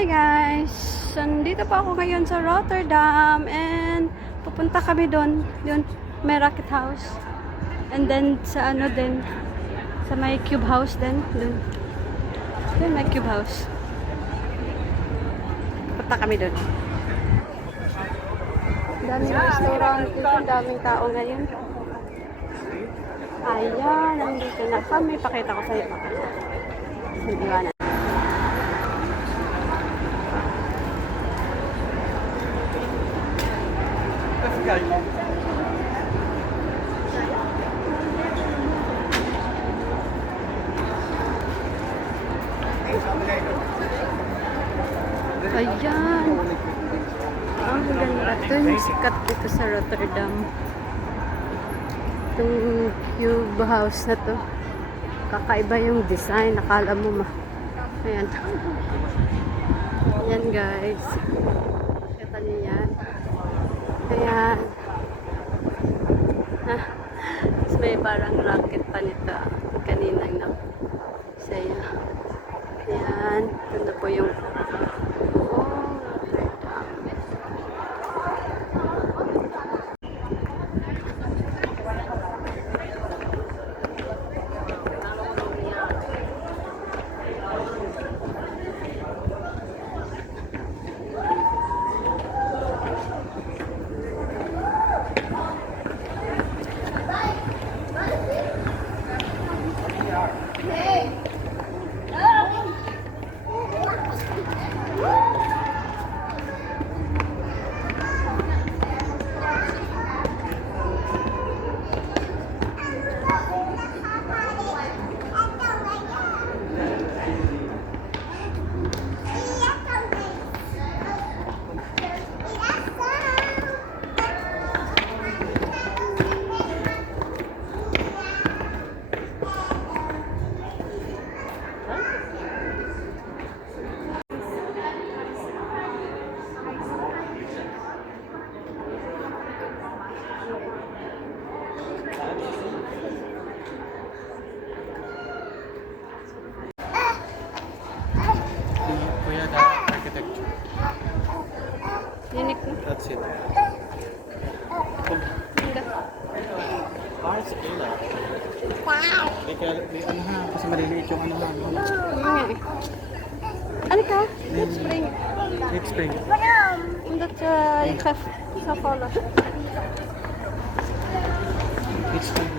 Hi guys! Nandito pa ako ngayon sa Rotterdam and pupunta kami doon. Yun, may Rocket House. And then sa ano din, sa may Cube House din. Doon. Doon may Cube House. Pupunta kami doon. Daming restaurant dito, daming tao ngayon. Ayan, nandito na kami. Pakita ko sa'yo. Iwanan. Ayan. Ang ganda. Ito yung sikat dito sa Rotterdam. Itong cube house na to. Kakaiba yung design. Nakala mo ayan. Ayan guys. Kita niyo yan. Ayan. Tapos may parang rocket pa nito. Kaninang na saya. Ayan. Ito na po yung unique na. That's it. Ganda. Parts pila. May ano ha, kasi maliliit yung ano ha. Ano ka? Let's spring. Late spring. Dat je gaat zo vallen. Late spring.